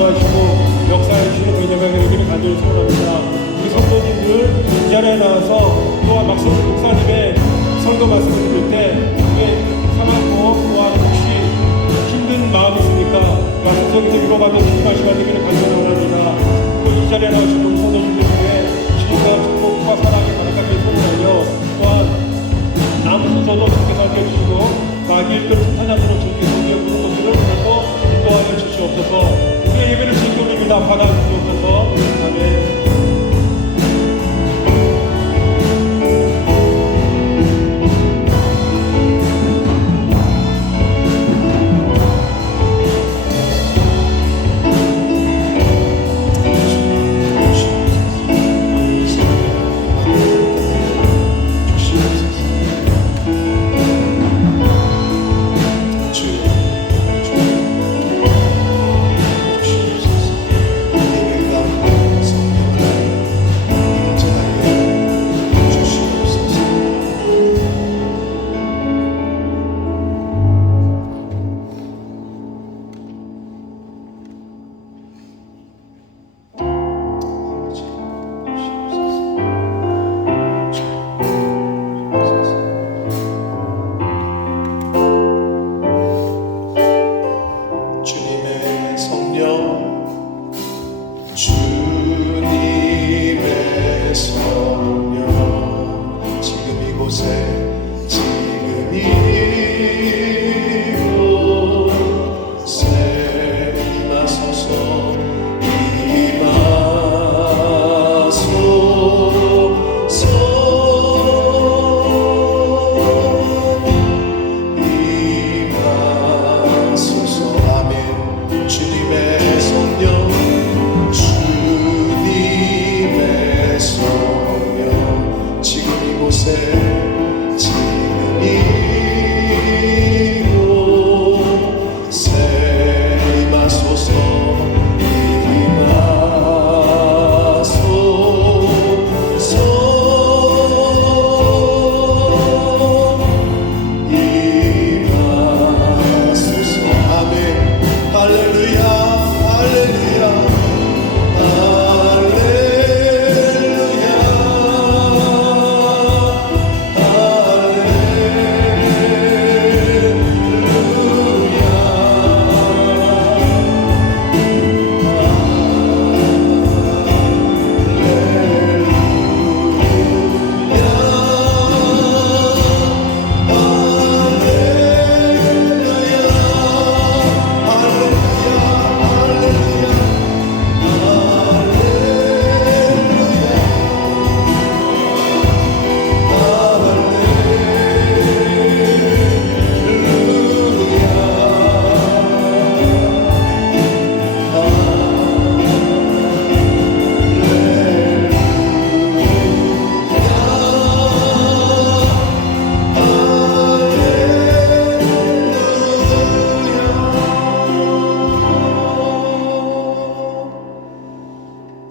인도하시고 역사해 주시는 은혜가 되기를 간절히 소원합니다. 우리 성도님들 이 자리에 나와서 또한 막성 목사님의 설교 말씀을 들을 때 우리 상하고 또한 혹시 힘든 마음이 있으니까 말씀 속에서 위로받는 기도할 시간 되기를 간절히 원합니다. 또 이 자리에 나오신 우리 성도님들 중에 주님과 축복과 사랑이 가득하게 소원하며 또한 남부서도 주께서 알려주시고 마귀일들 찬양으로 주께서 모든 것들을 오늘도 인도하여 주시옵소서. 우리의 예배를 즐겨드립니다. 받아주시옵소서. 아멘.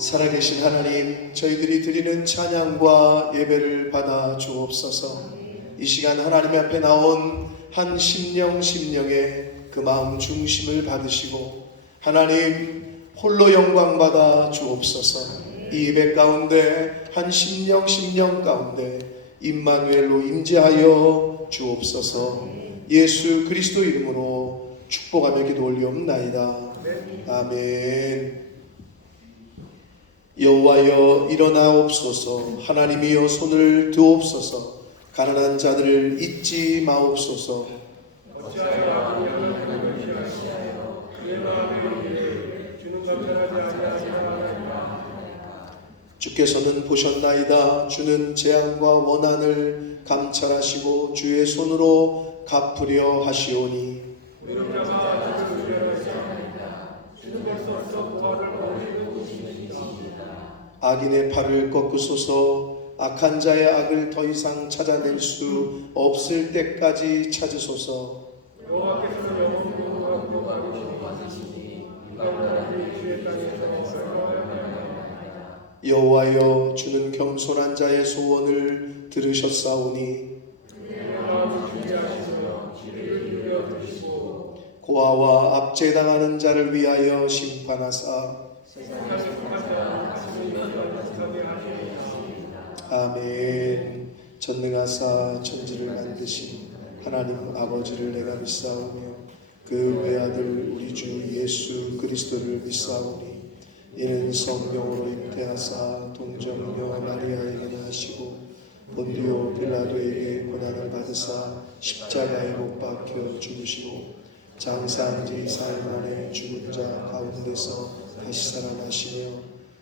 살아계신 하나님, 저희들이 드리는 찬양과 예배를 받아 주옵소서. 이 시간 하나님 앞에 나온 한 심령의 그 마음 중심을 받으시고 하나님 홀로 영광 받아 주옵소서. 이 예배 가운데 한 심령 가운데 임마누엘로 임재하여 주옵소서. 예수 그리스도 이름으로 축복하며 기도 올리옵나이다. 아멘. 여호와여 일어나옵소서. 하나님이여 손을 드옵소서. 가난한 자들을 잊지 마옵소서. 주께서는 보셨나이다. 주는 재앙과 원한을 감찰하시고 주의 손으로 갚으려 하시오니 악인의 팔을 꺾으소서. 악한 자의 악을 더 이상 찾아낼 수 없을 때까지 찾으소서. 여호와여 주는 겸손한 자의 소원을 들으셨사오니 고아 여호와와 압제당하는 자를 위하여 심판하사 아멘. 전능하사 천지를 만드신 하나님 아버지를 내가 믿사오며 그 외아들 우리 주 예수 그리스도를 믿사오니 이는 성령으로 잉태하사 동정녀 마리아에게 나시고 본디오 빌라도에게 고난을 받으사 십자가에 못 박혀 죽으시고 장사한지 사흘 만에 죽은 자 가운데서 다시 살아나시며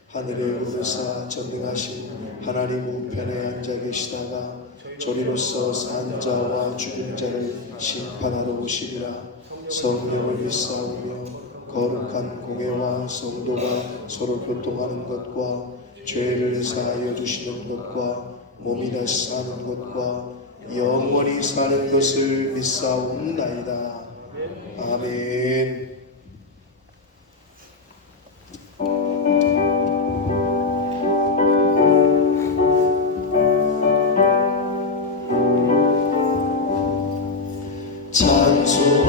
하늘에 오르사 전능하신 하나님 우편에 앉아 계시다가 저리로서 산 자와 죽은 자를 심판하러 오시리라. 성령을 믿사오며 거룩한 공회와 성도가 서로 교통하는 것과 죄를 사하여 주시는 것과 몸이 다시 사는 것과 영원히 사는 것을 믿사옵나이다. 아멘.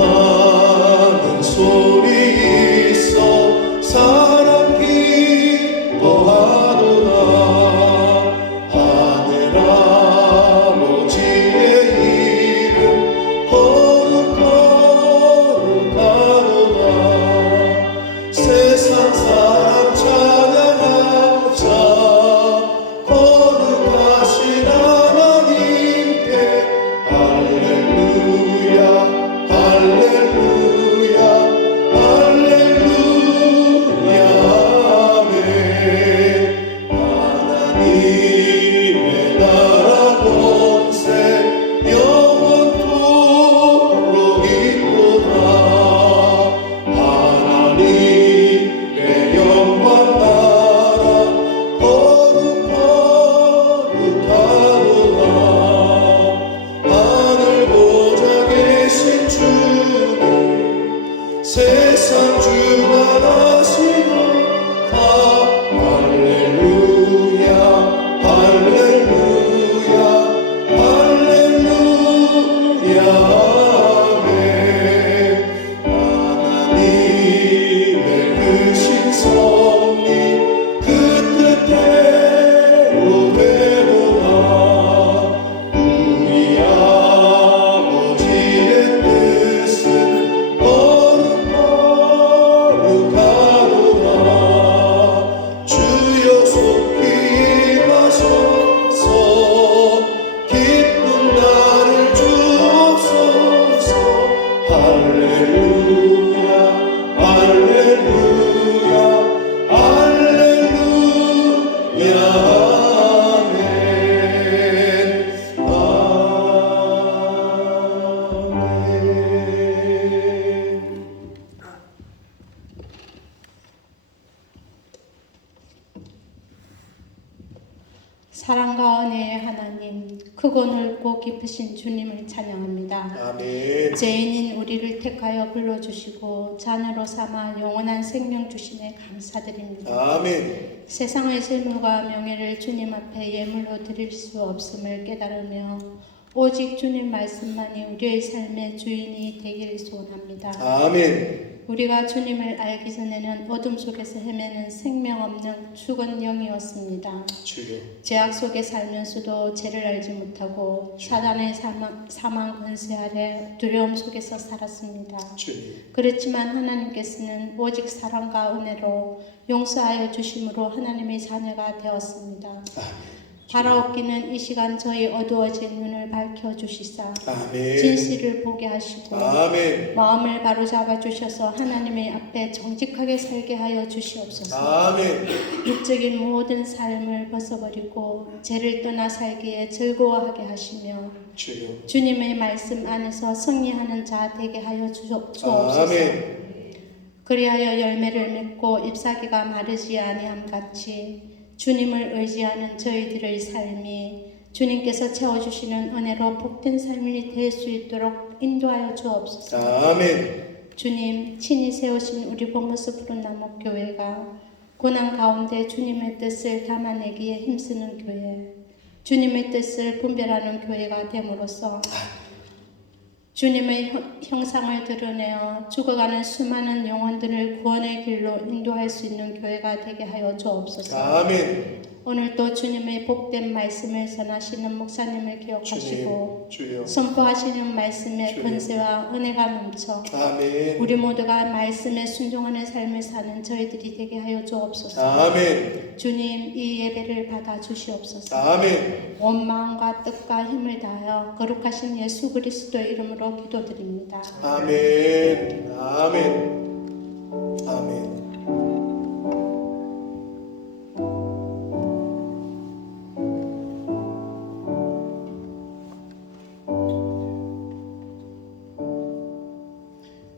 찬송하는 소리 있어 사람 기뻐하도다. 하늘 아버지의 이름 거룩하도다. 세상 사람 찬양하자. 거룩하신 하나님께 할렐루야 할렐루야 할렐루야 아멘. 하나님의 나라 권세 영원토록 있도다. 하나님의 영광 나라 거룩하도다. 하늘 보좌 계신 주님 세상 주관하시는 할렐루야 할렐루야 할렐루야 아멘. 하나님의 크신 섭리 그 뜻대로 되도다. 우리 아버지의 뜻은 거룩하도다. 주여 속히 임하소서. 기쁜 날을 주옵소서. 할렐루야 할렐루야 할렐루야 아멘. 아멘. 사랑과 은혜의 하나님, 크고 넓고 깊으신 주님을 찬양합니다. 아멘. 죄인인 우리를 택하여 불러주시고 자녀로 삼아 영원한 생명 주심에 감사드립니다. 아멘. 세상의 재물과 명예를 주님 앞에 예물로 드릴 수 없음을 깨달으며 오직 주님 말씀만이 우리의 삶의 주인이 되기를 소원합니다. 아멘. 우리가 주님을 알기 전에는 어둠 속에서 헤매는 생명 없는 죽은 영이었습니다. 주여. 죄악 속에 살면서도 죄를 알지 못하고 사단의 사망 권세 아래 두려움 속에서 살았습니다. 주님. 그렇지만 하나님께서는 오직 사랑과 은혜로 용서하여 주심으로 하나님의 자녀가 되었습니다. 아멘. 바라옵기는 이 시간 저희 어두워진 눈을 밝혀주시사 아멘. 진실을 보게 하시고 아멘. 마음을 바로잡아 주셔서 하나님의 앞에 정직하게 살게 하여 주시옵소서. 아멘. 육적인 모든 삶을 벗어버리고 죄를 떠나 살기에 즐거워하게 하시며 주여. 주님의 말씀 안에서 승리하는 자 되게 하여 주옵소서. 아멘. 그리하여 열매를 맺고 잎사귀가 마르지 아니함 같이 주님을 의지하는 저희들의 삶이 주님께서 채워주시는 은혜로 복된 삶이 될 수 있도록 인도하여 주옵소서. 아멘. 주님 친히 세우신 우리 본모습 푸른 나무 교회가 고난 가운데 주님의 뜻을 담아내기에 힘쓰는 교회, 주님의 뜻을 분별하는 교회가 됨으로써 주님의 형상을 드러내어 죽어가는 수많은 영혼들을 구원의 길로 인도할 수 있는 교회가 되게 하여 주옵소서. 아멘. 오늘도 주님의 복된 말씀을 전하시는 목사님을 기억하시고 주님, 주여. 선포하시는 말씀의 주님. 권세와 은혜가 넘쳐 아멘. 우리 모두가 말씀에 순종하는 삶을 사는 저희들이 되게 하여 주옵소서. 아멘. 주님, 이 예배를 받아 주시옵소서. 아멘. 온 마음과 뜻과 힘을 다하여 거룩하신 예수 그리스도의 이름으로 기도드립니다. 아멘. 아멘. 아멘.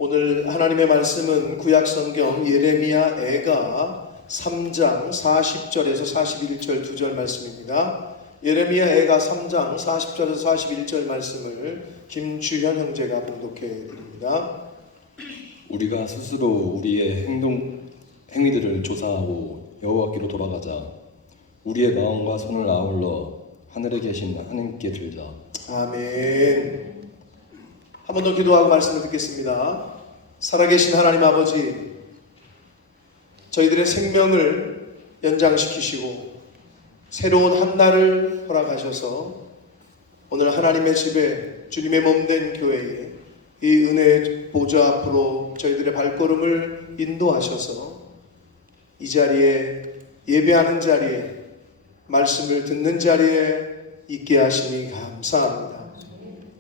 오늘 하나님의 말씀은 구약성경 예레미야 애가 3장 40절에서 41절 2절 말씀입니다. 예레미야 애가 3장 40절에서 41절 말씀을 김주현 형제가 봉독해 드립니다. 우리가 스스로 우리의 행위들을 조사하고 여호와께로 돌아가자. 우리의 마음과 손을 아울러 하늘에 계신 하나님께 들자. 아멘. 한 번 더 기도하고 말씀을 듣겠습니다. 살아계신 하나님 아버지, 저희들의 생명을 연장시키시고 새로운 한 날을 허락하셔서 오늘 하나님의 집에 주님의 몸된 교회에 이 은혜의 보좌 앞으로 저희들의 발걸음을 인도하셔서 이 자리에 예배하는 자리에 말씀을 듣는 자리에 있게 하시니 감사합니다.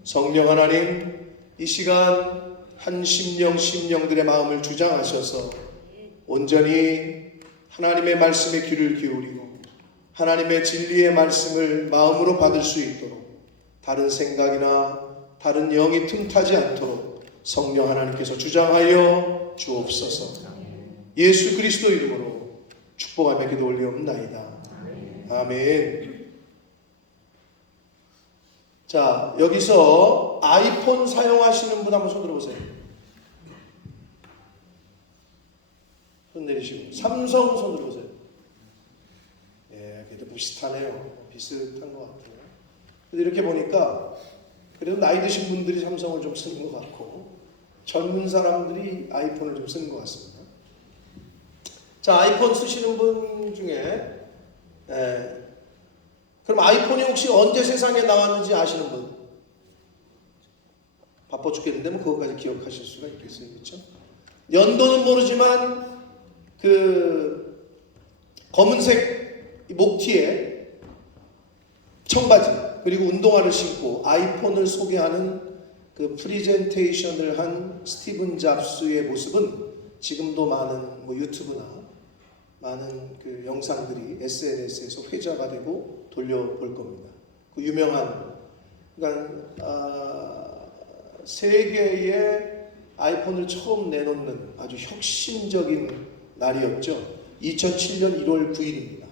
성령 하나님, 이 시간 한 심령들의 마음을 주장하셔서 온전히 하나님의 말씀에 귀를 기울이고 하나님의 진리의 말씀을 마음으로 받을 수 있도록 다른 생각이나 다른 영이 틈타지 않도록 성령 하나님께서 주장하여 주옵소서. 예수 그리스도 이름으로 축복하며 기도 올리옵나이다. 아멘. 자, 여기서 아이폰 사용하시는 분 한번 손 들어보세요. 손 내리시고. 삼성 손 들어보세요. 예, 그래도 비슷하네요. 비슷한 것 같아요. 근데 이렇게 보니까 그래도 나이 드신 분들이 삼성을 좀 쓰는 것 같고 젊은 사람들이 아이폰을 좀 쓰는 것 같습니다. 자, 아이폰 쓰시는 분 중에 그럼 아이폰이 혹시 언제 세상에 나왔는지 아시는 분? 바빠 죽겠는데 뭐 그것까지 기억하실 수가 있겠어요, 그렇죠? 연도는 모르지만 그 검은색 목티에 청바지 그리고 운동화를 신고 아이폰을 소개하는 그 프리젠테이션을 한 스티븐 잡스의 모습은 지금도 많은 뭐 유튜브나 많은 그 영상들이 SNS에서 회자가 되고 돌려볼 겁니다. 그 유명한 그러니까 세계에 아이폰을 처음 내놓는 아주 혁신적인 날이었죠. 2007년 1월 9일입니다.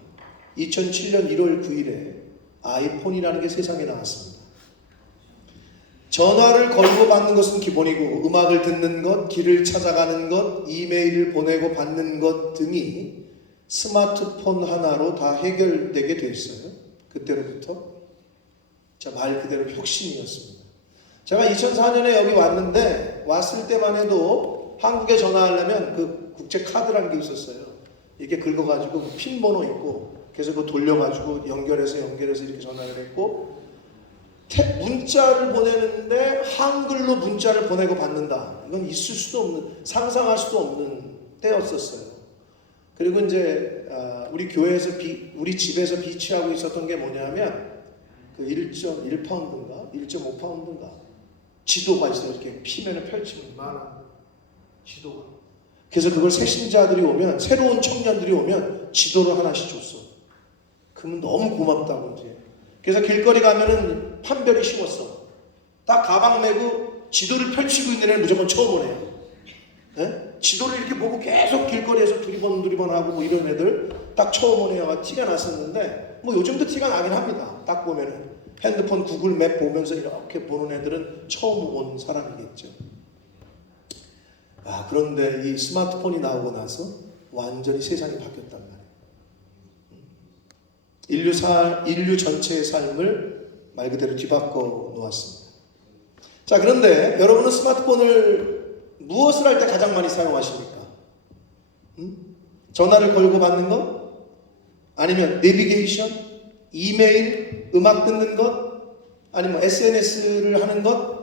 2007년 1월 9일에 아이폰이라는 게 세상에 나왔습니다. 전화를 걸고 받는 것은 기본이고 음악을 듣는 것, 길을 찾아가는 것, 이메일을 보내고 받는 것 등이 스마트폰 하나로 다 해결되게 됐어요. 그때로부터. 자, 말 그대로 혁신이었습니다. 제가 2004년에 여기 왔는데 왔을 때만 해도 한국에 전화하려면 그 국제 카드라는 게 있었어요. 이렇게 긁어가지고 핀 번호 있고 그래서 그거 돌려가지고 연결해서 이렇게 전화를 했고 문자를 보내는데 한글로 문자를 보내고 받는다. 이건 있을 수도 없는, 상상할 수도 없는 때였었어요. 그리고 이제 우리 교회에서 우리 집에서 비치하고 있었던 게 뭐냐면 그 1.1파운드인가 1.5파운드인가 지도가 있어요. 이렇게 피면을 펼치면 이만한 지도가. 그래서 그걸 새신자들이 오면 새로운 청년들이 오면 지도를 하나씩 줬어. 그러면 너무 고맙다고 이제. 그래서 길거리 가면은 판별이 심었어. 딱 가방 메고 지도를 펼치고 있는 애는 무조건 처음 오네요. 네? 지도를 이렇게 보고 계속 길거리에서 두리번 하고 뭐 이런 애들 딱 처음 온 애가 티가 났었는데 뭐 요즘도 티가 나긴 합니다. 딱 보면은 핸드폰 구글 맵 보면서 이렇게 보는 애들은 처음 온 사람이겠죠. 그런데 이 스마트폰이 나오고 나서 완전히 세상이 바뀌었단 말이에요. 인류 전체의 삶을 말 그대로 뒤바꿔 놓았습니다. 자, 그런데 여러분은 스마트폰을 무엇을 할 때 가장 많이 사용하십니까? 전화를 걸고 받는 것? 아니면 내비게이션? 이메일? 음악 듣는 것? 아니면 SNS를 하는 것?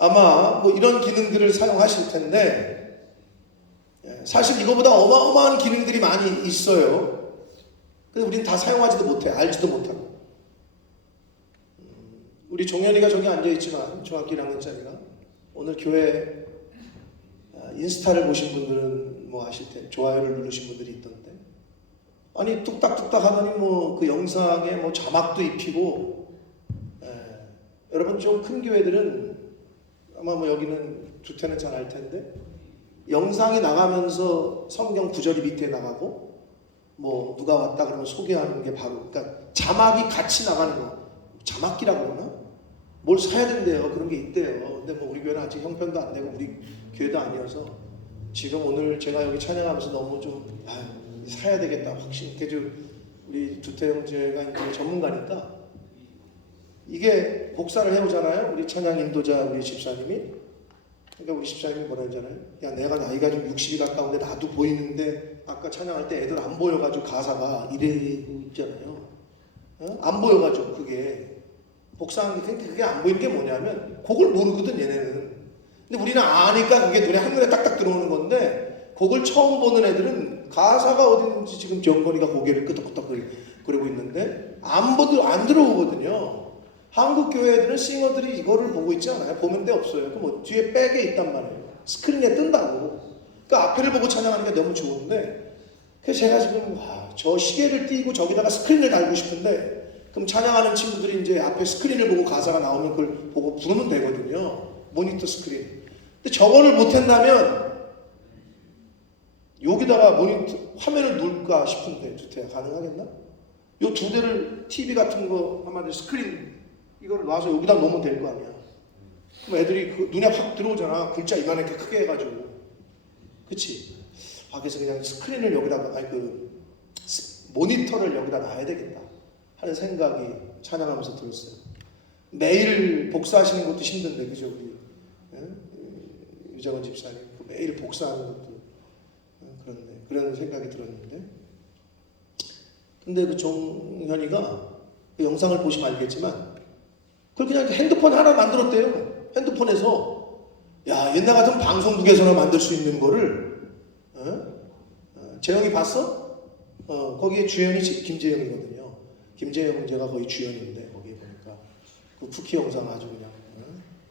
아마 뭐 이런 기능들을 사용하실 텐데 사실 이거보다 어마어마한 기능들이 많이 있어요. 근데 우리는 다 사용하지도 못해, 알지도 못하고. 우리 종현이가 저기 앉아있지만 중학교 1학년짜리가 오늘 교회 인스타를 보신 분들은 뭐 아실 텐데 좋아요를 누르신 분들이 있던데 아니 뚝딱뚝딱 하더니 뭐 그 영상에 뭐 자막도 입히고 여러분 좀 큰 교회들은 아마 뭐 여기는 주태는 잘 알 텐데 영상이 나가면서 성경 구절이 밑에 나가고 뭐 누가 왔다 그러면 소개하는 게 바로 그러니까 자막이 같이 나가는 거 자막기라고 그러나? 뭘 사야 된대요. 그런 게 있대요. 근데 뭐 우리 교회는 아직 형편도 안 되고 우리 교회도 아니어서 지금 오늘 제가 여기 찬양하면서 너무 좀 사야 되겠다 확신. 우리 주태 형제가 이제 전문가니까 이게 복사를 해오잖아요. 우리 찬양 인도자 우리 집사님이. 그러니까 우리 집사님이 뭐라 했잖아요. 야 내가 나이가 좀 60이 가까운데 나도 보이는데 아까 찬양할 때 애들 안 보여가지고 가사가 이래고 있잖아요. 안 보여가지고 그게 복사한 게 그게 안 보이는 게 뭐냐면 곡을 모르거든 얘네는. 근데 우리는 아니까 그게 눈에 한눈에 딱딱 들어오는 건데 곡을 처음 보는 애들은 가사가 어디 있는지 지금 정건이가 고개를 끄덕끄덕 그러고 있는데 안 들어오거든요. 한국 교회 애들은 싱어들이 이거를 보고 있지 않아요. 보는 데 없어요. 그 뭐 뒤에 백에 있단 말이에요. 스크린에 뜬다고. 그러니까 앞에를 보고 찬양하는 게 너무 좋은데 그래서 제가 지금 저 시계를 띄고 저기다가 스크린을 달고 싶은데 그럼 찬양하는 친구들이 이제 앞에 스크린을 보고 가사가 나오면 그걸 보고 부르면 되거든요. 모니터 스크린. 근데 저거를 못한다면 여기다가 모니터 화면을 놓을까 싶은데 주태야 가능하겠나? 요 두 대를 TV 같은 거 한마디로 스크린 이거를 놔서 여기다 놓으면 될 거 아니야. 그럼 애들이 그 눈에 확 들어오잖아. 글자 이만하게 크게 해가지고. 그치? 그래서 그냥 스크린을 여기다가 모니터를 여기다 놔야 되겠다 하는 생각이 찬양하면서 들었어요. 매일 복사하시는 것도 힘든데 그죠? 우리 유정원 집사님 매일 복사하는 것도 그렇네. 그런 생각이 들었는데 근데 그 종현이가 그 영상을 보시면 알겠지만 그걸 그냥 핸드폰 하나 만들었대요. 핸드폰에서 야 옛날 같은 방송국에서나 만들 수 있는 거를 재영이 봤어? 거기에 주연이 김재영이거든요. 김재영 형제가 거의 주연인데 거기에 보니까 그 쿠키 영상 아주 그냥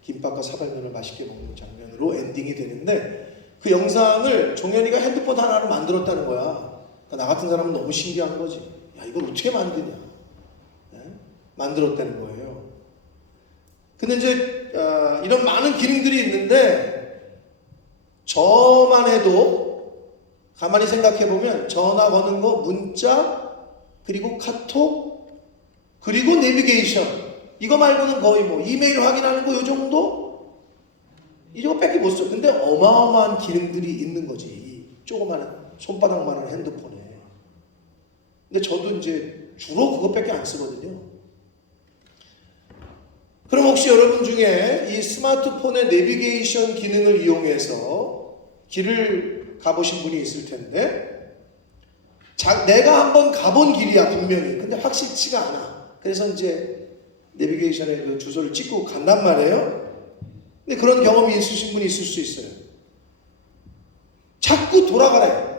김밥과 사발면을 맛있게 먹는 장면으로 엔딩이 되는데 그 영상을 종현이가 핸드폰 하나로 만들었다는 거야. 그러니까 나 같은 사람은 너무 신기한 거지. 야 이걸 어떻게 만드냐? 만들었다는 거예요. 근데 이제 이런 많은 기능들이 있는데 저만 해도 가만히 생각해보면 전화 거는 거, 문자, 그리고 카톡, 그리고 내비게이션 이거 말고는 거의 뭐 이메일 확인하는 거 요 정도? 이거밖에 못 써. 근데 어마어마한 기능들이 있는 거지. 조그마한 손바닥만한 핸드폰에. 근데 저도 이제 주로 그것밖에 안 쓰거든요. 그럼 혹시 여러분 중에 이 스마트폰의 내비게이션 기능을 이용해서 길을 가보신 분이 있을 텐데 내가 한번 가본 길이야 분명히. 근데 확실치가 않아. 그래서 이제 내비게이션에 그 주소를 찍고 간단 말이에요. 근데 그런 경험이 있으신 분이 있을 수 있어요. 자꾸 돌아가래.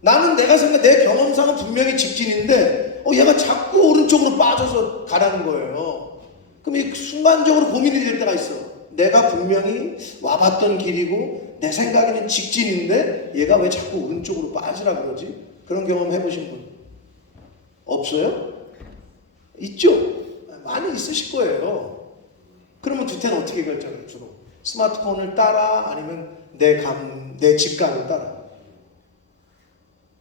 나는 내가 생각해 내 경험상은 분명히 직진인데 얘가 자꾸 오른쪽으로 빠져서 가라는 거예요. 그럼 이 순간적으로 고민이 될 때가 있어. 내가 분명히 와봤던 길이고 내 생각에는 직진인데 얘가 왜 자꾸 오른쪽으로 빠지라 그러지? 그런 경험 해보신 분 없어요? 있죠? 많이 있으실 거예요. 그러면 주태는 어떻게 결정해요? 주로 스마트폰을 따라 아니면 내 직감을 따라?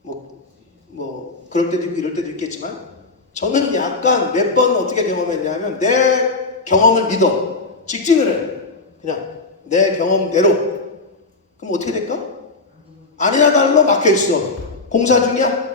뭐 그럴 때도 있고 이럴 때도 있겠지만 저는 약간 몇 번 어떻게 경험했냐면 내 경험을 믿어. 직진을 해. 그냥 내 경험대로. 그럼 어떻게 될까? 아니나 다를로 막혀있어. 공사 중이야?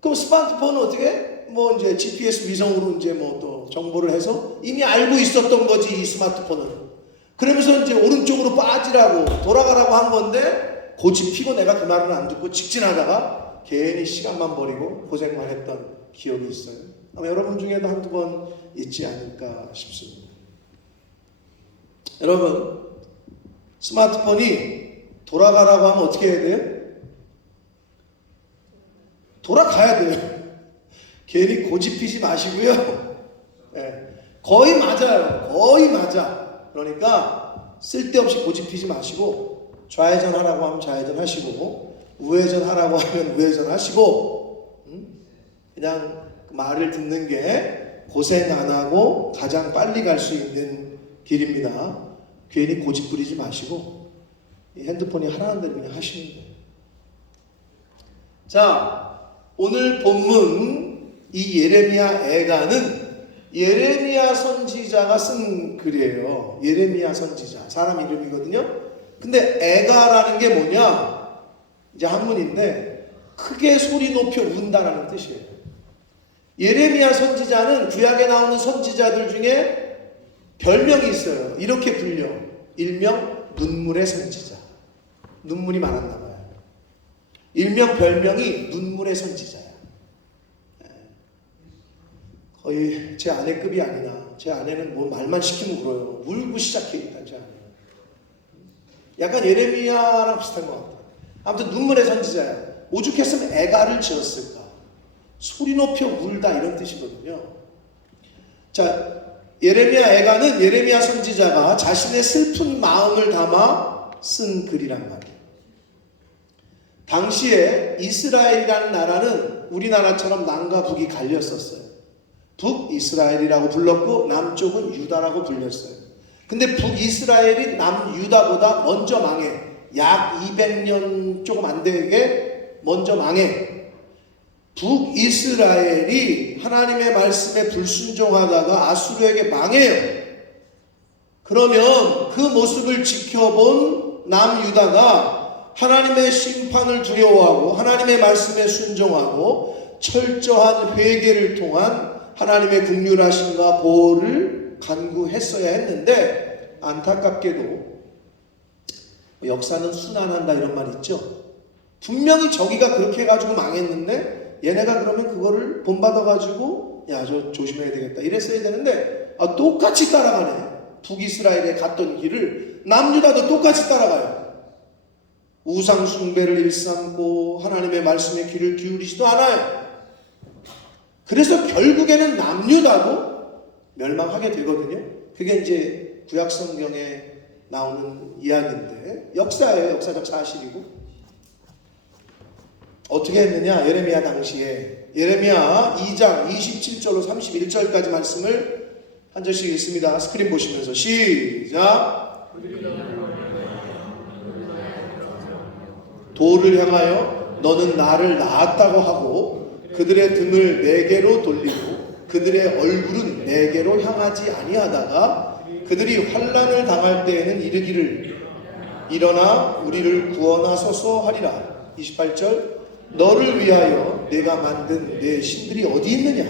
그럼 스마트폰은 어떻게 해? 뭐 이제 GPS 위성으로 이제 뭐 또 정보를 해서 이미 알고 있었던 거지, 이 스마트폰은. 그러면서 이제 오른쪽으로 빠지라고 돌아가라고 한 건데 고집피고 내가 그 말을 안 듣고 직진하다가 괜히 시간만 버리고 고생만 했던 기억이 있어요. 아마 여러분 중에도 한두 번 있지 않을까 싶습니다. 여러분, 스마트폰이 돌아가라고 하면 어떻게 해야 돼요? 돌아가야 돼요. 괜히 고집피지 마시고요. 네, 거의 맞아요. 거의 맞아. 그러니까 쓸데없이 고집피지 마시고 좌회전 하라고 하면 좌회전 하시고 우회전 하라고 하면 우회전 하시고 그냥 말을 듣는 게 고생 안 하고 가장 빨리 갈 수 있는 길입니다. 괜히 고집 부리지 마시고 이 핸드폰이 하라는 대로 그냥 하시면 돼요. 자, 오늘 본문 이 예레미야 애가는 예레미야 선지자가 쓴 글이에요. 예레미야 선지자, 사람 이름이거든요. 근데 애가라는 게 뭐냐? 이제 한문인데 크게 소리 높여 운다라는 뜻이에요. 예레미야 선지자는 구약에 나오는 선지자들 중에 별명이 있어요. 이렇게 불려. 일명 눈물의 선지자. 눈물이 많았나 봐요. 일명 별명이 눈물의 선지자야. 거의 제 아내급이 아니나. 제 아내는 뭐 말만 시키면 울어요. 울고 시작해 일단 제 아내. 약간 예레미야랑 비슷한 것 같아요. 아무튼 눈물의 선지자야. 오죽했으면 애가를 지었을까. 소리 높여 울다 이런 뜻이거든요. 자, 예레미야 애가는 예레미야 선지자가 자신의 슬픈 마음을 담아 쓴 글이란 말이에요. 당시에 이스라엘이라는 나라는 우리나라처럼 남과 북이 갈렸었어요. 북이스라엘이라고 불렀고 남쪽은 유다라고 불렸어요. 근데 북이스라엘이 남유다보다 먼저 망해. 약 200년 조금 안 되게 먼저 망해. 북이스라엘이 하나님의 말씀에 불순종하다가 아수르에게 망해요. 그러면 그 모습을 지켜본 남유다가 하나님의 심판을 두려워하고 하나님의 말씀에 순종하고 철저한 회개를 통한 하나님의 긍휼하심과 보호를 간구했어야 했는데 안타깝게도 역사는 순환한다 이런 말 있죠. 분명히 저기가 그렇게 해가지고 망했는데 얘네가 그러면 그거를 본받아가지고 야, 저 조심해야 되겠다 이랬어야 되는데 똑같이 따라가네. 북이스라엘에 갔던 길을 남유다도 똑같이 따라가요. 우상 숭배를 일삼고 하나님의 말씀에 귀를 기울이지도 않아요. 그래서 결국에는 남유다도 멸망하게 되거든요. 그게 이제 구약 성경에 나오는 이야기인데 역사예요. 역사적 사실이고. 어떻게 했느냐? 예레미야 당시에 예레미야 2장 27절로 31절까지 말씀을 한 절씩 읽습니다. 스크린 보시면서 시작. 도를 향하여 너는 나를 낳았다고 하고 그들의 등을 내게로 돌리고 그들의 얼굴은 내게로 향하지 아니하다가 그들이 환난을 당할 때에는 이르기를 일어나 우리를 구원하소서 하리라. 28절 너를 위하여 내가 만든 내 신들이 어디 있느냐?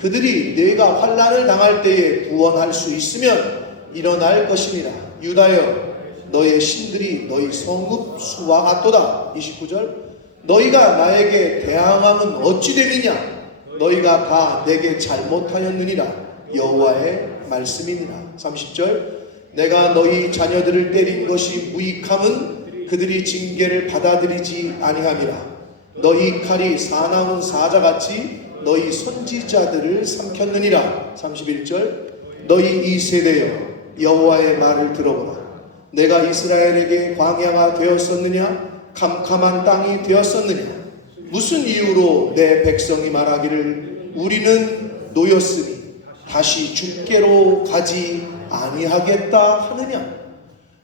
그들이 내가 환난을 당할 때에 구원할 수 있으면 일어날 것이니라. 유다여 너의 신들이 너희 성읍 수와 같도다. 29절 너희가 나에게 대항함은 어찌 됨이냐? 너희가 다 내게 잘못하였느니라. 여호와의 말씀이니라. 30절 내가 너희 자녀들을 때린 것이 무익함은 그들이 징계를 받아들이지 아니함이라. 너희 칼이 사나운 사자같이 너희 선지자들을 삼켰느니라. 31절 너희 이 세대여 여호와의 말을 들어보라. 내가 이스라엘에게 광야가 되었었느냐? 캄캄한 땅이 되었었느냐? 무슨 이유로 내 백성이 말하기를 우리는 노였으니 다시 주께로 가지 아니하겠다 하느냐?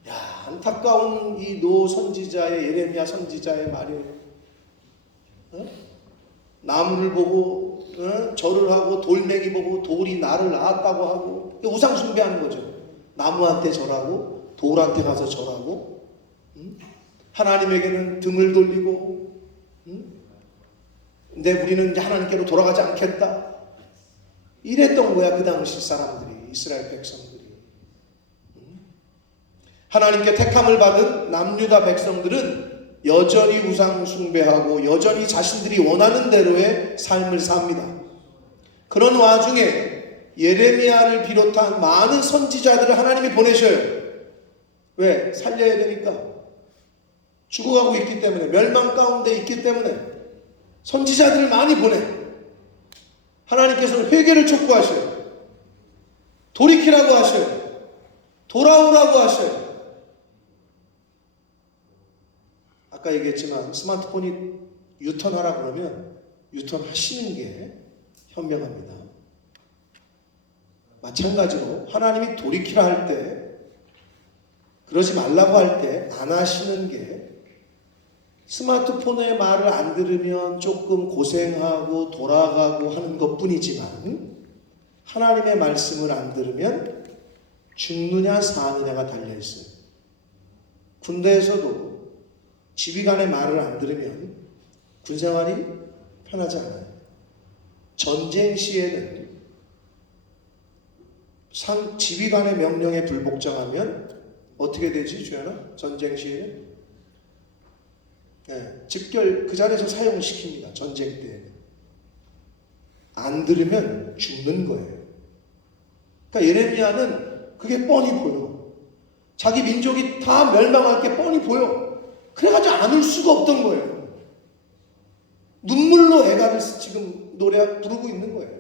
야, 안타까운 이 노 선지자의 예레미야 선지자의 말이에요. 나무를 보고 절을 하고 돌멩이 보고 돌이 나를 낳았다고 하고 우상 숭배하는 거죠. 나무한테 절하고 돌한테 가서 절하고 하나님에게는 등을 돌리고 근데 우리는 이제 하나님께로 돌아가지 않겠다. 이랬던 거야, 그 당시 사람들이, 이스라엘 백성들이. 하나님께 택함을 받은 남유다 백성들은 여전히 우상 숭배하고 여전히 자신들이 원하는 대로의 삶을 삽니다. 그런 와중에 예레미야를 비롯한 많은 선지자들을 하나님이 보내셔요. 왜? 살려야 되니까. 죽어가고 있기 때문에, 멸망 가운데 있기 때문에 선지자들을 많이 보내. 하나님께서는 회개를 촉구하셔요. 돌이키라고 하셔요. 돌아오라고 하셔요. 아까 얘기했지만 스마트폰이 유턴하라 그러면 유턴하시는 게 현명합니다. 마찬가지로 하나님이 돌이키라 할 때, 그러지 말라고 할 때 안 하시는 게, 스마트폰의 말을 안 들으면 조금 고생하고 돌아가고 하는 것뿐이지만 하나님의 말씀을 안 들으면 죽느냐 사느냐가 달려있어요. 군대에서도 지휘관의 말을 안 들으면 군생활이 편하지 않아요. 전쟁 시에는 지휘관의 명령에 불복종하면 어떻게 되지, 주연아? 전쟁 시에는? 네, 집결 그 자리에서 사용시킵니다. 전쟁 때. 안 들으면 죽는 거예요. 그러니까 예레미야는 그게 뻔히 보여. 자기 민족이 다 멸망할 게 뻔히 보여. 그래가지고 안 울 수가 없던 거예요. 눈물로 애가를 지금 노래 부르고 있는 거예요.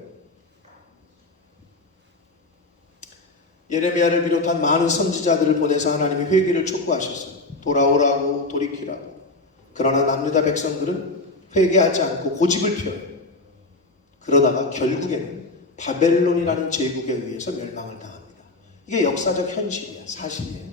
예레미야를 비롯한 많은 선지자들을 보내서 하나님이 회개를 촉구하셨어요. 돌아오라고, 돌이키라고. 그러나 남유다 백성들은 회개하지 않고 고집을 펴요. 그러다가 결국에는 바벨론이라는 제국에 의해서 멸망을 당합니다. 이게 역사적 현실이야, 사실이에요.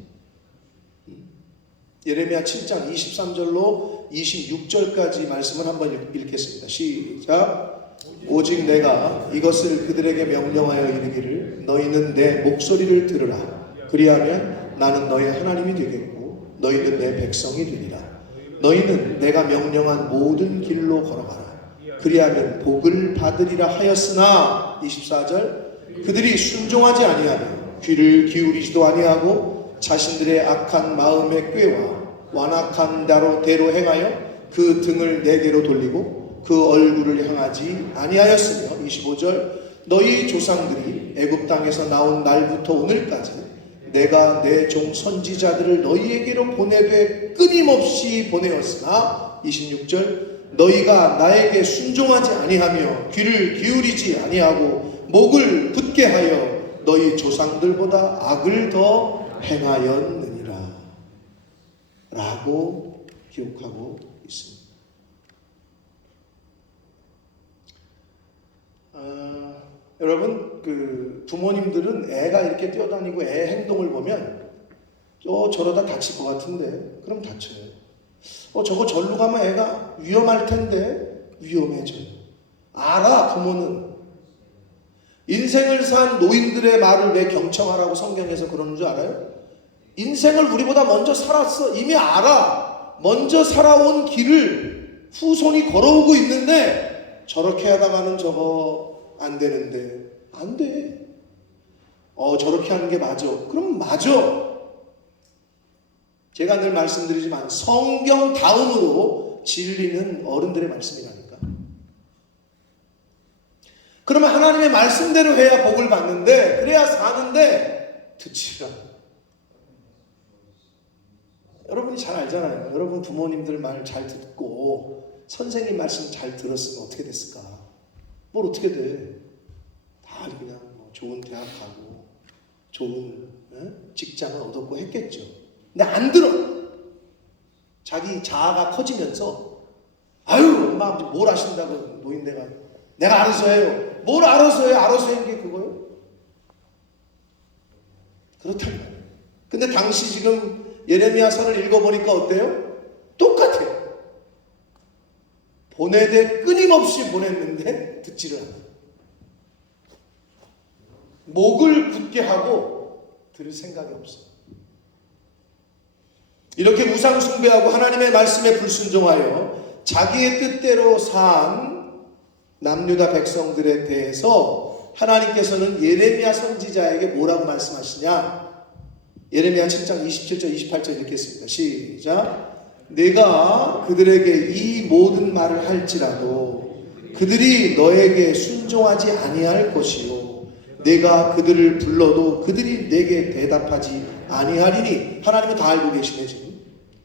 예레미야 7장 23절로 26절까지 말씀을 한번 읽겠습니다. 시작. 오직 내가 이것을 그들에게 명령하여 이르기를 너희는 내 목소리를 들으라. 그리하면 나는 너의 하나님이 되겠고 너희는 내 백성이 되리라. 너희는 내가 명령한 모든 길로 걸어가라. 그리하면 복을 받으리라 하였으나 24절 그들이 순종하지 아니하며 귀를 기울이지도 아니하고 자신들의 악한 마음의 꾀와 완악한 대로 행하여 그 등을 내게로 돌리고 그 얼굴을 향하지 아니하였으며 25절 너희 조상들이 애굽 땅에서 나온 날부터 오늘까지 내가 내 종 선지자들을 너희에게로 보내되 끊임없이 보내었으나 26절 너희가 나에게 순종하지 아니하며 귀를 기울이지 아니하고 목을 붙게 하여 너희 조상들보다 악을 더 행하였느니라 라고 기록하고 있습니다. 여러분, 그 부모님들은 애가 이렇게 뛰어다니고 애 행동을 보면 저러다 다칠 것 같은데 그럼 다쳐요. 저거 절로 가면 애가 위험할 텐데 위험해져요. 알아, 부모는. 인생을 산 노인들의 말을 왜 경청하라고 성경에서 그러는 줄 알아요? 인생을 우리보다 먼저 살았어. 이미 알아. 먼저 살아온 길을 후손이 걸어오고 있는데 저렇게 하다가는 저거 안 되는데 안 돼. 저렇게 하는 게 맞아. 그럼 맞아. 제가 늘 말씀드리지만 성경 다음으로 진리는 어른들의 말씀이라니까. 그러면 하나님의 말씀대로 해야 복을 받는데, 그래야 사는데 듣지라. 여러분이 잘 알잖아요. 여러분 부모님들 말 잘 듣고 선생님 말씀 잘 들었으면 어떻게 됐을까? 뭘 어떻게 돼? 다 그냥 좋은 대학 가고 좋은 직장을 얻었고 했겠죠. 근데 안 들어. 자기 자아가 커지면서 아유 엄마 뭘 아신다고 노인네가 내가 알아서 해요. 뭘 알아서 해요? 알아서 하는 게 그거요? 그렇단 말이에요. 근데 당시 지금 예레미야서를 읽어보니까 어때요? 똑같아요. 보내되 끊임없이 보냈는데 듣지를 않아요. 목을 굳게 하고 들을 생각이 없어요. 이렇게 우상 숭배하고 하나님의 말씀에 불순종하여 자기의 뜻대로 산 남유다 백성들에 대해서 하나님께서는 예레미야 선지자에게 뭐라고 말씀하시냐? 예레미야 7장 27절 28절 읽겠습니다. 시작. 내가 그들에게 이 모든 말을 할지라도 그들이 너에게 순종하지 아니할 것이요 내가 그들을 불러도 그들이 내게 대답하지 아니하리니. 하나님은 다 알고 계시네. 지금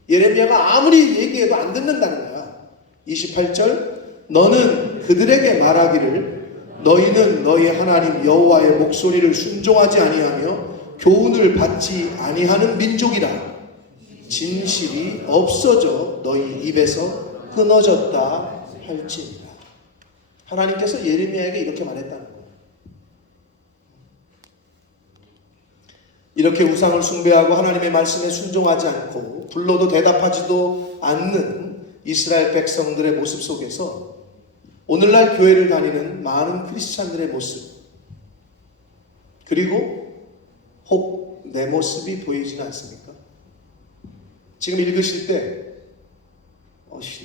예레미야가 아무리 얘기해도 안 듣는다는 거야. 28절. 너는 그들에게 말하기를 너희는 너희 하나님 여호와의 목소리를 순종하지 아니하며 교훈을 받지 아니하는 민족이라. 진실이 없어져 너희 입에서 끊어졌다 할지니라. 하나님께서 예레미야에게 이렇게 말했다는 거예요. 이렇게 우상을 숭배하고 하나님의 말씀에 순종하지 않고 불러도 대답하지도 않는 이스라엘 백성들의 모습 속에서 오늘날 교회를 다니는 많은 크리스찬들의 모습, 그리고 혹 내 모습이 보이지는 않습니까? 지금 읽으실 때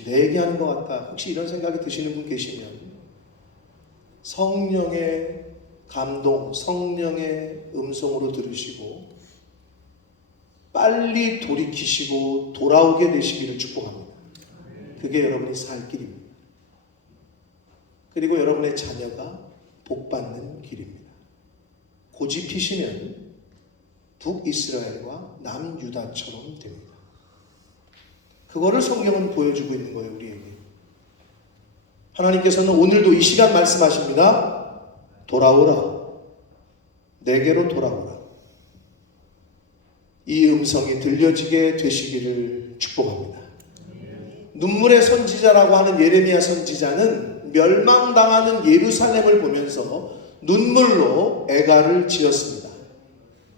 내 얘기하는 것 같다, 혹시 이런 생각이 드시는 분 계시면 성령의 감동, 성령의 음성으로 들으시고 빨리 돌이키시고 돌아오게 되시기를 축복합니다. 그게 여러분이 살 길입니다. 그리고 여러분의 자녀가 복받는 길입니다. 고집히시면 북이스라엘과 남유다처럼 됩니다. 그거를 성경은 보여주고 있는 거예요, 우리에게. 하나님께서는 오늘도 이 시간 말씀하십니다. 돌아오라. 내게로 돌아오라. 이 음성이 들려지게 되시기를 축복합니다. 눈물의 선지자라고 하는 예레미야 선지자는 멸망당하는 예루살렘을 보면서 눈물로 애가를 지었습니다.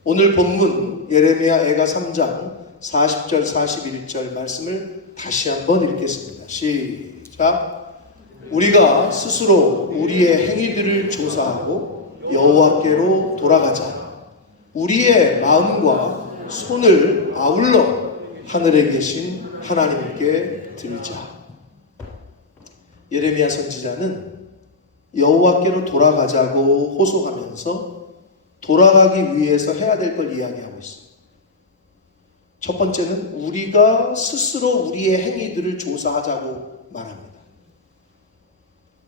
오늘 본문 예레미야 애가 3장 40절 41절 말씀을 다시 한번 읽겠습니다. 시작. 우리가 스스로 우리의 행위들을 조사하고 여호와께로 돌아가자. 우리의 마음과 손을 아울러 하늘에 계신 하나님께 들자. 예레미야 선지자는 여호와께로 돌아가자고 호소하면서 돌아가기 위해서 해야 될 걸 이야기하고 있습니다. 첫 번째는 우리가 스스로 우리의 행위들을 조사하자고 말합니다.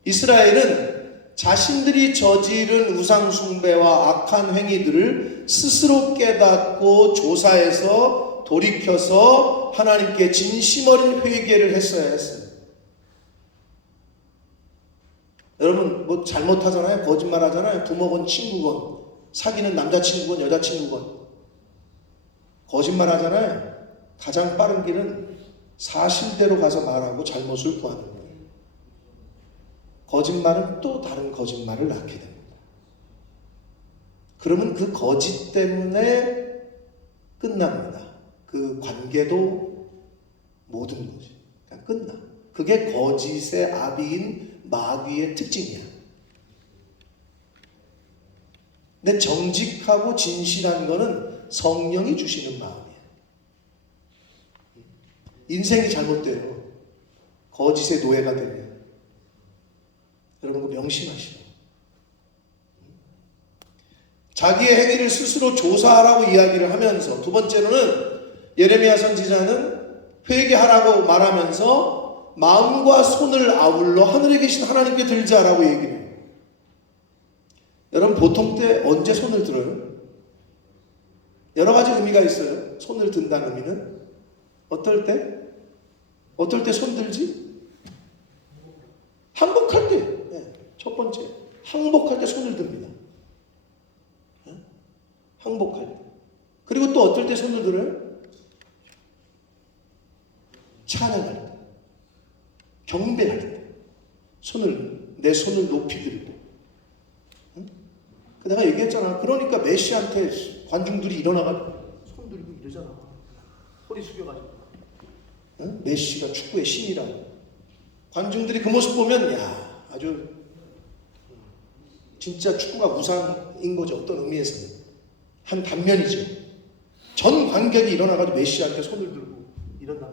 이스라엘은 자신들이 저지른 우상 숭배와 악한 행위들을 스스로 깨닫고 조사해서 돌이켜서 하나님께 진심 어린 회개를 했어야 했어요. 여러분 뭐 잘못하잖아요. 거짓말하잖아요. 부모건 친구건 사귀는 남자친구건 여자친구건 거짓말하잖아요. 가장 빠른 길은 사실대로 가서 말하고 잘못을 구하는 거예요. 거짓말은 또 다른 거짓말을 낳게 됩니다. 그러면 그 거짓 때문에 끝납니다. 그 관계도 모든 것이 그러니까 끝나. 그게 거짓의 아비인 마귀의 특징이야. 근데 정직하고 진실한 거는 성령이 주시는 마음이야. 인생이 잘못돼요. 거짓의 노예가 되면 여러분 그 명심하시오. 자기의 행위를 스스로 조사하라고 이야기를 하면서 두 번째로는 예레미야 선지자는 회개하라고 말하면서 마음과 손을 아울러 하늘에 계신 하나님께 들자라고 얘기를 해요. 여러분 보통 때 언제 손을 들어요? 여러 가지 의미가 있어요. 손을 든다는 의미는 어떨 때? 어떨 때 손 들지? 항복할 때. 첫 번째, 항복할 때 손을 듭니다. 항복할 때. 그리고 또 어떨 때 손을 들어요? 찬양할 때, 경배할 때, 내 손을 높이 들고. 내가 얘기했잖아. 그러니까 메시한테 관중들이 일어나가지고 손 들고 이러잖아. 허리 숙여가지고. 메시가 축구의 신이라고. 관중들이 그 모습 보면 야 아주 진짜 축구가 우상인 거죠. 어떤 의미에서는. 한 단면이죠. 전 관객이 일어나가지고 메시한테 손을 들고 이런다.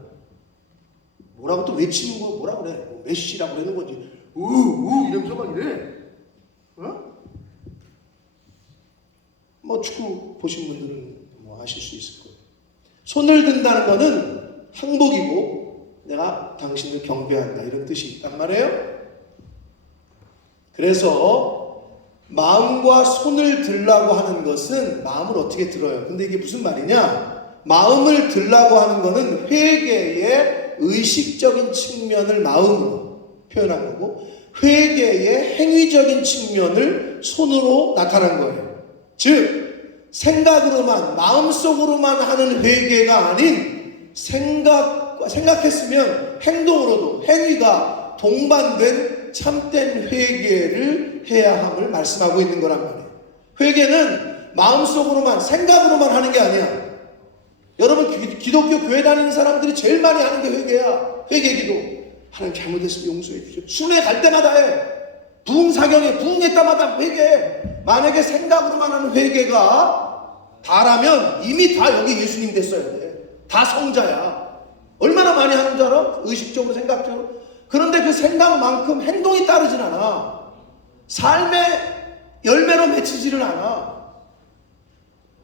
뭐라고 또 외치는 거 뭐라 그래? 메시라고 그러는 건지 우우 이러면서 막 이래. 뭐 축구 보신 분들은 뭐 아실 수 있을 거예요. 손을 든다는 것은 항복이고 내가 당신을 경배한다 이런 뜻이 있단 말이에요. 그래서 마음과 손을 들라고 하는 것은 마음을 어떻게 들어요? 근데 이게 무슨 말이냐? 마음을 들라고 하는 것은 회개의 의식적인 측면을 마음으로 표현한 거고 회개의 행위적인 측면을 손으로 나타난 거예요. 즉 생각으로만 마음속으로만 하는 회개가 아닌 생각했으면 행동으로도 행위가 동반된 참된 회개를 해야 함을 말씀하고 있는 거란 말이에요. 회개는 마음속으로만 생각으로만 하는 게 아니야. 여러분 기독교 교회 다니는 사람들이 제일 많이 하는 게 회개야. 회개 기도. 하나님 잘못했으면 용서해 주세요. 순회 갈 때마다 해. 부흥사경에 부흥했다마다 회개해. 만약에 생각으로만 하는 회개가 다라면 이미 다 여기 예수님 됐어야 돼. 다 성자야. 얼마나 많이 하는 줄 알아? 의식적으로 생각적으로. 그런데 그 생각만큼 행동이 따르진 않아. 삶의 열매로 맺히지를 않아.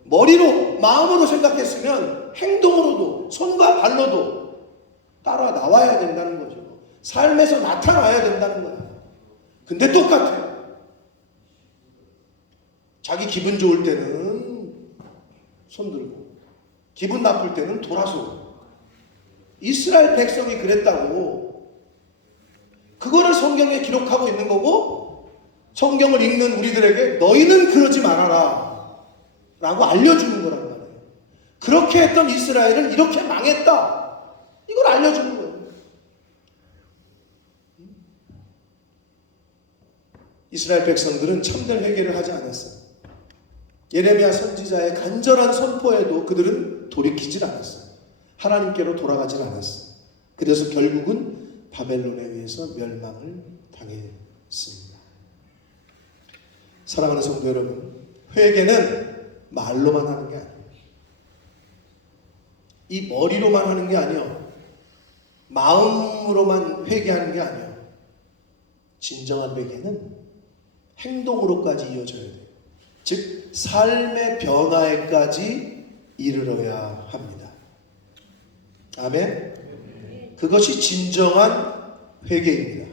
머리로 마음으로 생각했으면 행동으로도 손과 발로도 따라 나와야 된다는 거죠. 삶에서 나타나야 된다는 거야. 근데 똑같아. 자기 기분 좋을 때는 손 들고 기분 나쁠 때는 돌아서. 이스라엘 백성이 그랬다고. 그거를 성경에 기록하고 있는 거고 성경을 읽는 우리들에게 너희는 그러지 말아라 라고 알려주는 거란 말이에요. 그렇게 했던 이스라엘은 이렇게 망했다. 이걸 알려주는 거예요. 이스라엘 백성들은 참된 회개를 하지 않았어요. 예레미야 선지자의 간절한 선포에도 그들은 돌이키질 않았어요. 하나님께로 돌아가질 않았어요. 그래서 결국은 바벨론에 의해서 멸망을 당했습니다. 사랑하는 성도 여러분, 회개는 말로만 하는 게 아니에요. 이 머리로만 하는 게 아니에요. 마음으로만 회개하는 게 아니에요. 진정한 회개는 행동으로까지 이어져야 돼요. 즉 삶의 변화에까지 이르러야 합니다. 아멘. 그것이 진정한 회개입니다.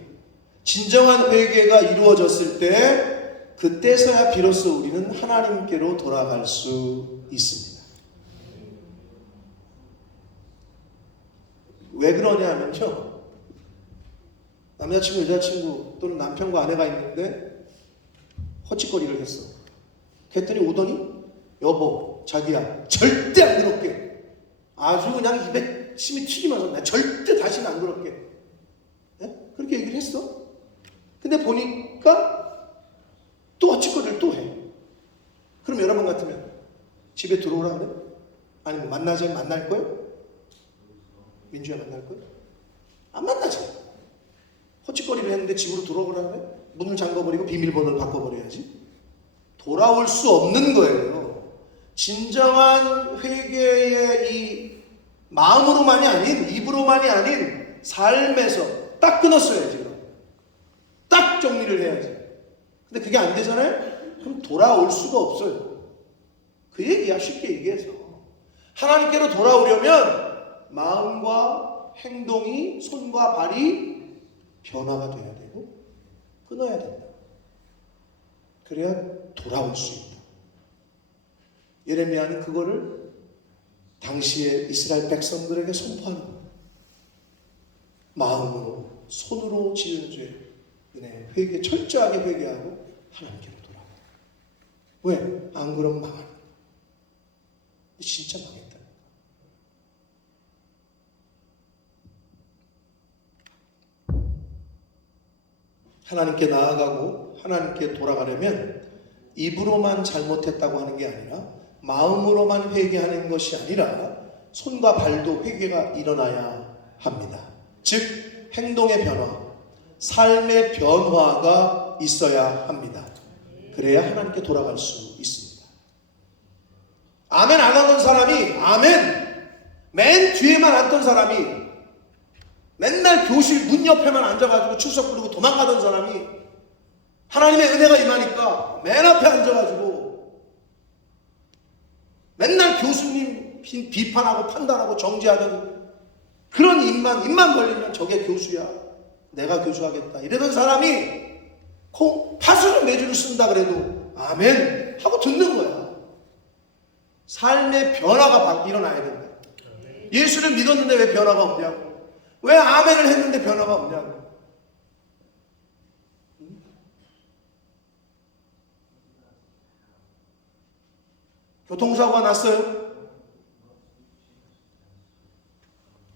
진정한 회개가 이루어졌을 때 그때서야 비로소 우리는 하나님께로 돌아갈 수 있습니다. 왜 그러냐면요, 남자친구 여자친구 또는 남편과 아내가 있는데 허짓거리를 했어. 그랬더니 오더니 여보 자기야 절대 안 그럴게. 아주 그냥 입에 침이 튀기면서 나 절대 다시는 안 그럴게. 네? 그렇게 얘기를 했어. 근데 보니까 또 허짓거리를 또 해. 그럼 여러분 같으면 집에 들어오라 그래? 아니면 만나자면 만날 거예요? 민주야 만날 거예요? 안 만나지. 허짓거리를 했는데 집으로 들어오라 그래? 문을 잠궈버리고 비밀번호를 바꿔버려야지. 돌아올 수 없는 거예요. 진정한 회개의 이 마음으로만이 아닌, 입으로만이 아닌 삶에서 딱 끊었어야지. 딱 정리를 해야지. 근데 그게 안 되잖아요? 그럼 돌아올 수가 없어요. 그 얘기야, 쉽게 얘기해서. 하나님께로 돌아오려면 마음과 행동이, 손과 발이 변화가 돼야 되고 끊어야 된다. 그래야 돌아올 수 있다. 예레미야는 그거를 당시에 이스라엘 백성들에게 선포하는 거예요. 마음으로, 손으로 지은 죄, 회개, 철저하게 회개하고 하나님께로 돌아가. 왜? 안 그러면 망하는 거야. 진짜 망했다. 하나님께 나아가고 하나님께 돌아가려면 입으로만 잘못했다고 하는 게 아니라 마음으로만 회개하는 것이 아니라 손과 발도 회개가 일어나야 합니다. 즉 행동의 변화, 삶의 변화가 있어야 합니다. 그래야 하나님께 돌아갈 수 있습니다. 아멘 안 하던 사람이 아멘 맨 뒤에만 앉던 사람이 맨날 교실 문 옆에만 앉아가지고 출석 부르고 도망가던 사람이 하나님의 은혜가 임하니까 맨 앞에 앉아가지고 맨날 교수님 비판하고 판단하고 정죄하던 그런 입만 벌리면 저게 교수야, 내가 교수하겠다 이러던 사람이 파수를 매주를 쓴다 그래도 아멘 하고 듣는 거야. 삶의 변화가 일어나야 된다. 예수를 믿었는데 왜 변화가 없냐고, 왜 아멘을 했는데 변화가 없냐고. 교통사고가 났어요.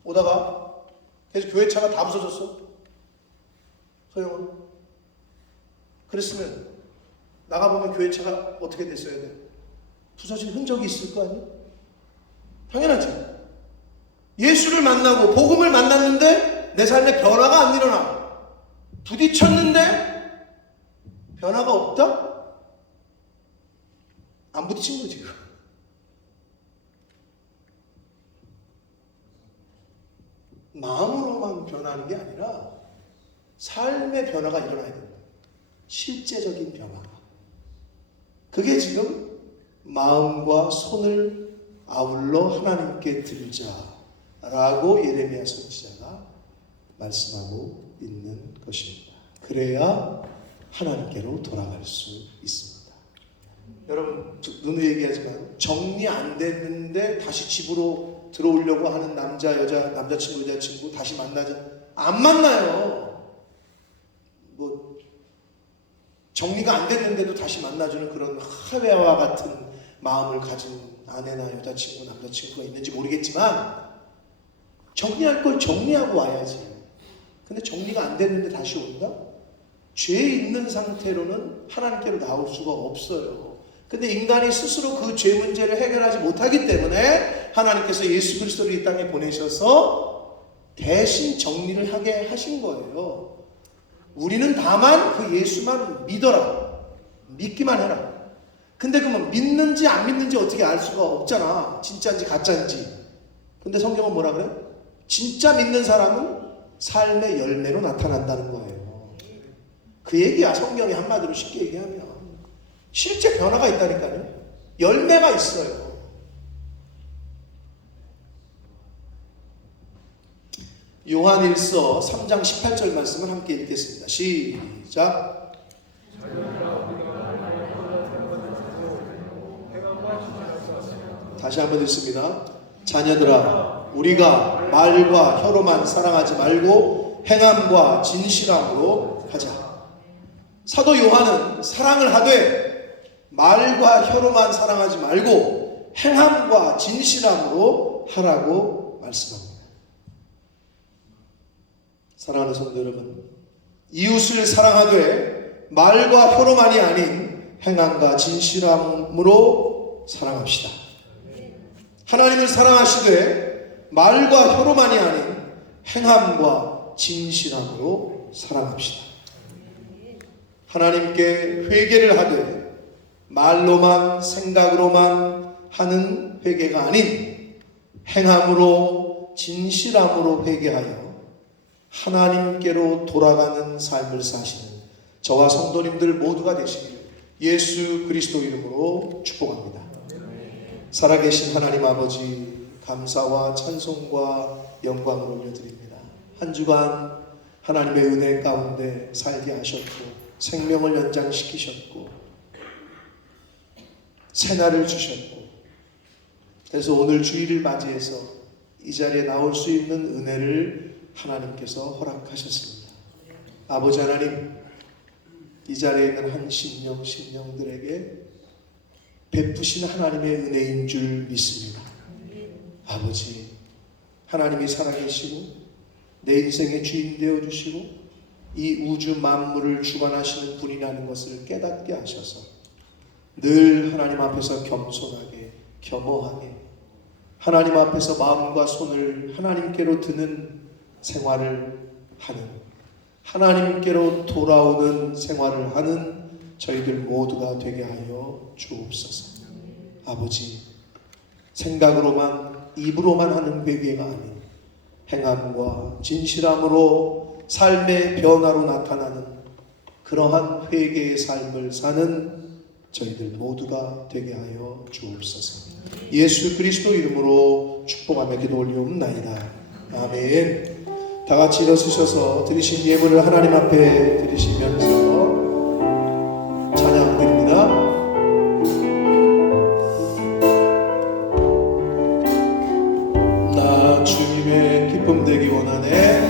오다가 그래서 교회 차가 다 부서졌어. 소영은 그랬으면 나가보면 교회 차가 어떻게 됐어야 돼? 부서진 흔적이 있을 거 아니야? 당연하지. 예수를 만나고 복음을 만났는데 내 삶에 변화가 안 일어나. 부딪혔는데 변화가 없다? 안 부딪힌 거지. 마음으로만 변하는 게 아니라 삶의 변화가 일어나야 된다. 실제적인 변화가. 그게 지금 마음과 손을 아울러 하나님께 들자라고 예레미야 선지자가 말씀하고 있는 것입니다. 그래야 하나님께로 돌아갈 수 있습니다. 여러분 누누이 얘기하지만 정리 안 됐는데 다시 집으로 들어오려고 하는 남자친구 여자친구 다시 만나자, 안 만나요. 뭐 정리가 안 됐는데도 다시 만나주는 그런 하회와 같은 마음을 가진 아내나 여자친구 남자친구가 있는지 모르겠지만 정리할 걸 정리하고 와야지. 근데 정리가 안 됐는데 다시 온다? 죄 있는 상태로는 하나님께로 나올 수가 없어요. 근데 인간이 스스로 그 죄 문제를 해결하지 못하기 때문에 하나님께서 예수 그리스도를 이 땅에 보내셔서 대신 정리를 하게 하신 거예요. 우리는 다만 그 예수만 믿어라, 믿기만 해라. 근데 그러면 믿는지 안 믿는지 어떻게 알 수가 없잖아. 진짜인지 가짜인지. 근데 성경은 뭐라 그래? 진짜 믿는 사람은 삶의 열매로 나타난다는 거예요. 그 얘기야. 성경이 한마디로 쉽게 얘기하면 실제 변화가 있다니까요. 열매가 있어요. 요한일서 3장 18절 말씀을 함께 읽겠습니다. 시작. 다시 한번 읽습니다. 자녀들아, 우리가 말과 혀로만 사랑하지 말고 행함과 진실함으로 하자. 사도 요한은 사랑을 하되 말과 혀로만 사랑하지 말고 행함과 진실함으로 하라고 말씀합니다. 사랑하는 성도 여러분, 이웃을 사랑하되 말과 혀로만이 아닌 행함과 진실함으로 사랑합시다. 하나님을 사랑하시되 말과 혀로만이 아닌 행함과 진실함으로 사랑합시다. 하나님께 회개를 하되 말로만 생각으로만 하는 회개가 아닌 행함으로 진실함으로 회개하여 하나님께로 돌아가는 삶을 사시는 저와 성도님들 모두가 되시기를 예수 그리스도 이름으로 축복합니다. 살아계신 하나님 아버지, 감사와 찬송과 영광을 올려드립니다. 한 주간 하나님의 은혜 가운데 살게 하셨고 생명을 연장시키셨고 새날을 주셨고, 그래서 오늘 주일을 맞이해서 이 자리에 나올 수 있는 은혜를 하나님께서 허락하셨습니다. 아버지 하나님, 이 자리에 있는 한 심령들에게 베푸신 하나님의 은혜인 줄 믿습니다. 아버지, 하나님이 살아계시고 내 인생의 주인 되어주시고 이 우주 만물을 주관하시는 분이라는 것을 깨닫게 하셔서 늘 하나님 앞에서 겸손하게 겸허하게 하나님 앞에서 마음과 손을 하나님께로 드는 생활을 하는, 하나님께로 돌아오는 생활을 하는 저희들 모두가 되게 하여 주옵소서. 아버지, 생각으로만 입으로만 하는 회개가 아닌 행함과 진실함으로 삶의 변화로 나타나는 그러한 회개의 삶을 사는 저희들 모두가 되게 하여 주옵소서. 예수 그리스도 이름으로 축복하며 기도 올리옵나이다. 아멘. 다 같이 일어서셔서 드리신 예물을 하나님 앞에 드리시면서 찬양 드립니다. 나 주님의 기쁨 되기 원하네.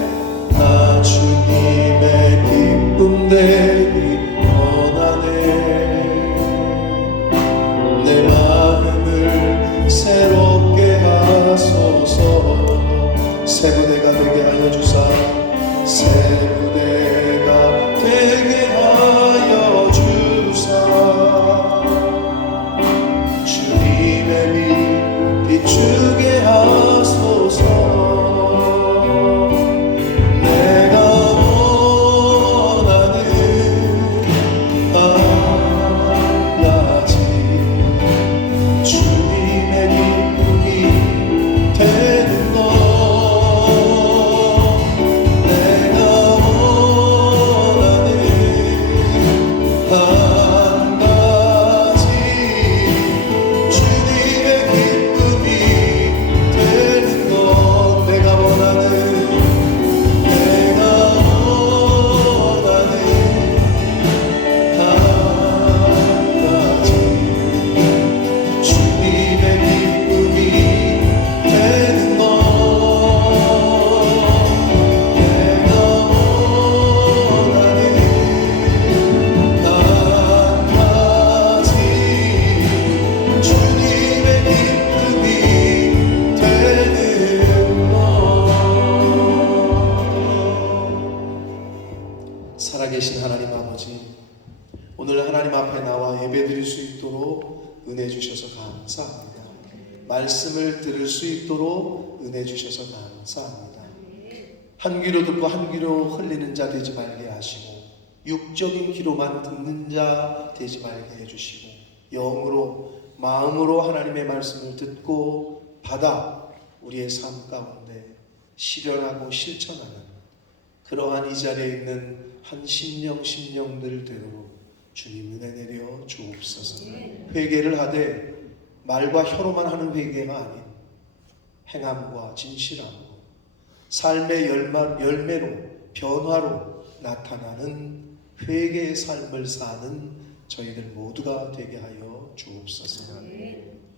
나 주님의 기쁨 되기 원하네. 내 마음을 새롭게 하소서. 새 부대가 되게 하여 주사. 새 부대가 되게 하여 주사. 주님의 빛 비추게 하소서. 내가 원하는 한 가지 주님의 기쁨이 되는 것. 내가 원하는 한 가지 주님의 기쁨이 되는 것. 내가 원하는 한 가지 주님의 기쁨이 되는 것. 내가 원하는 한 가지 주님의 기쁨이 되는 것. 살아계신 하나님 아버지, 오늘 하나님 앞에 나와 예배드릴 수 있도록 은혜 주셔서 감사합니다. 말씀을 들을 수 있도록 은혜 주셔서 감사합니다. 한 귀로 듣고 한 귀로 흘리는 자 되지 말게 하시고, 육적인 귀로만 듣는 자 되지 말게 해주시고, 영으로 마음으로 하나님의 말씀을 듣고 받아 우리의 삶 가운데 실현하고 실천하는 그러한 이 자리에 있는 한 심령들 되도록 주님 은혜 내려 주옵소서. 회개를 하되 말과 혀로만 하는 회개가 아닌 행함과 진실함으로 삶의 열매로 변화로 나타나는 회개의 삶을 사는 저희들 모두가 되게 하여 주옵소서.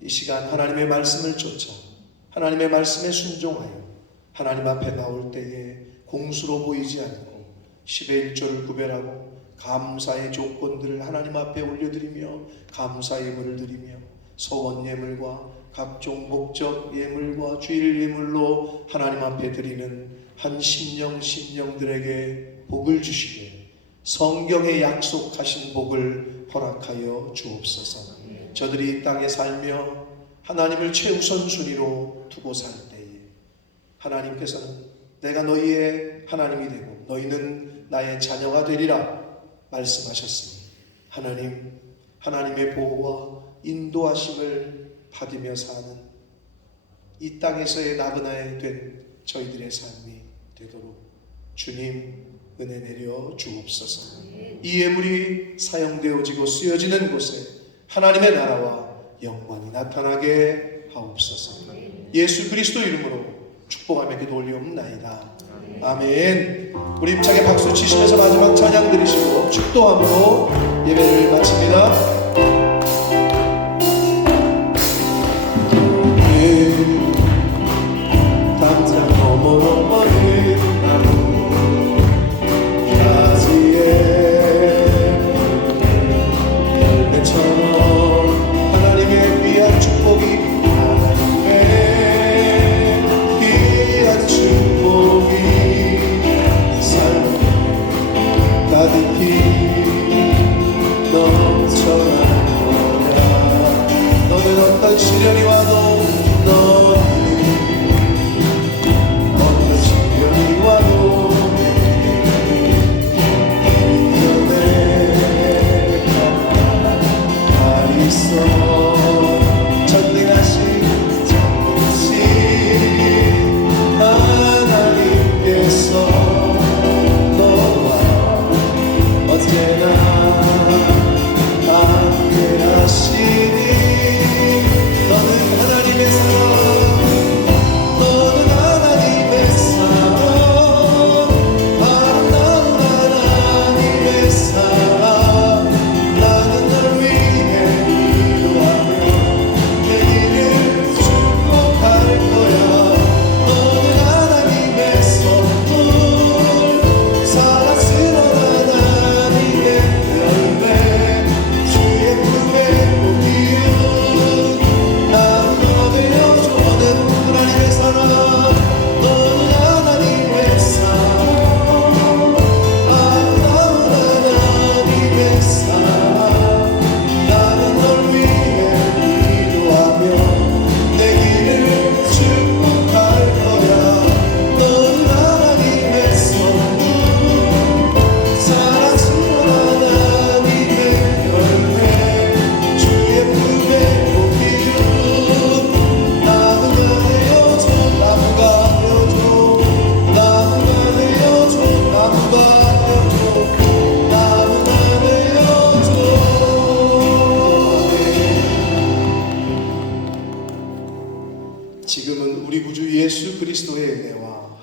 이 시간 하나님의 말씀을 쫓아 하나님의 말씀에 순종하여 하나님 앞에 나올 때에 공수로 보이지 않고 10의 1조를 구별하고 감사의 조건들을 하나님 앞에 올려드리며 감사 예물을 드리며 소원 예물과 각종 목적 예물과 주일 예물로 하나님 앞에 드리는 한 심령들에게 복을 주시되 성경에 약속하신 복을 허락하여 주옵소서. 저들이 이 땅에 살며 하나님을 최우선 순위로 두고 살 때에 하나님께서는 내가 너희의 하나님이 되고 너희는 나의 자녀가 되리라 말씀하셨으니 하나님의 보호와 인도하심을 받으며 사는 이 땅에서의 나그네 된 저희들의 삶이 되도록 주님 은혜 내려 주옵소서. 이 예물이 사용되어지고 쓰여지는 곳에 하나님의 나라와 영광이 나타나게 하옵소서. 예수 그리스도 이름으로 축복하며 기도 올리옵나이다. 아멘. 우리 힘차게 박수 치시면서 마지막 찬양 드리시고 축도함으로 예배를 마칩니다. 당장 너머로 멀리 나무 가지에 열매처럼 하나님의 귀한 축복이 하나님의 귀한 축복이 삶에 가득히 넘쳐나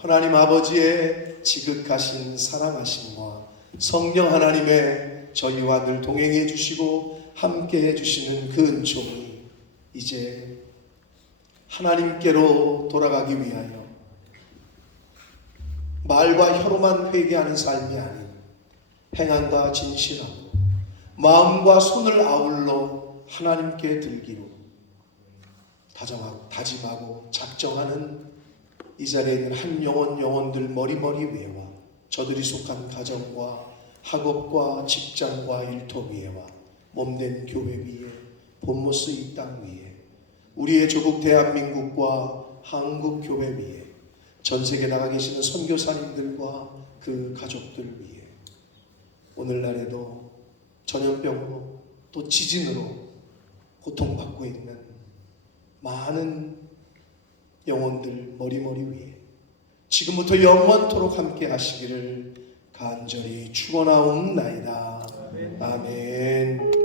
하나님 아버지의 지극하신 사랑하심과 성령 하나님의 저희와 늘 동행해 주시고 함께 해 주시는 그 은총이 이제 하나님께로 돌아가기 위하여 말과 혀로만 회개하는 삶이 아닌 행함과 진실하고 마음과 손을 아울러 하나님께 들기로 다짐하고 작정하는 이 자리에 있는 한 영혼들 머리머리 위에와 저들이 속한 가정과 학업과 직장과 일터 위에와 몸된 교회 위에 본모스 이 땅 위에 우리의 조국 대한민국과 한국 교회 위에 전 세계 나가 계시는 선교사님들과 그 가족들 위에 오늘날에도 전염병으로 또 지진으로 고통받고 있는 많은 영혼들 머리머리 위에 지금부터 영원토록 함께 하시기를 간절히 축원하옵나이다. 아멘.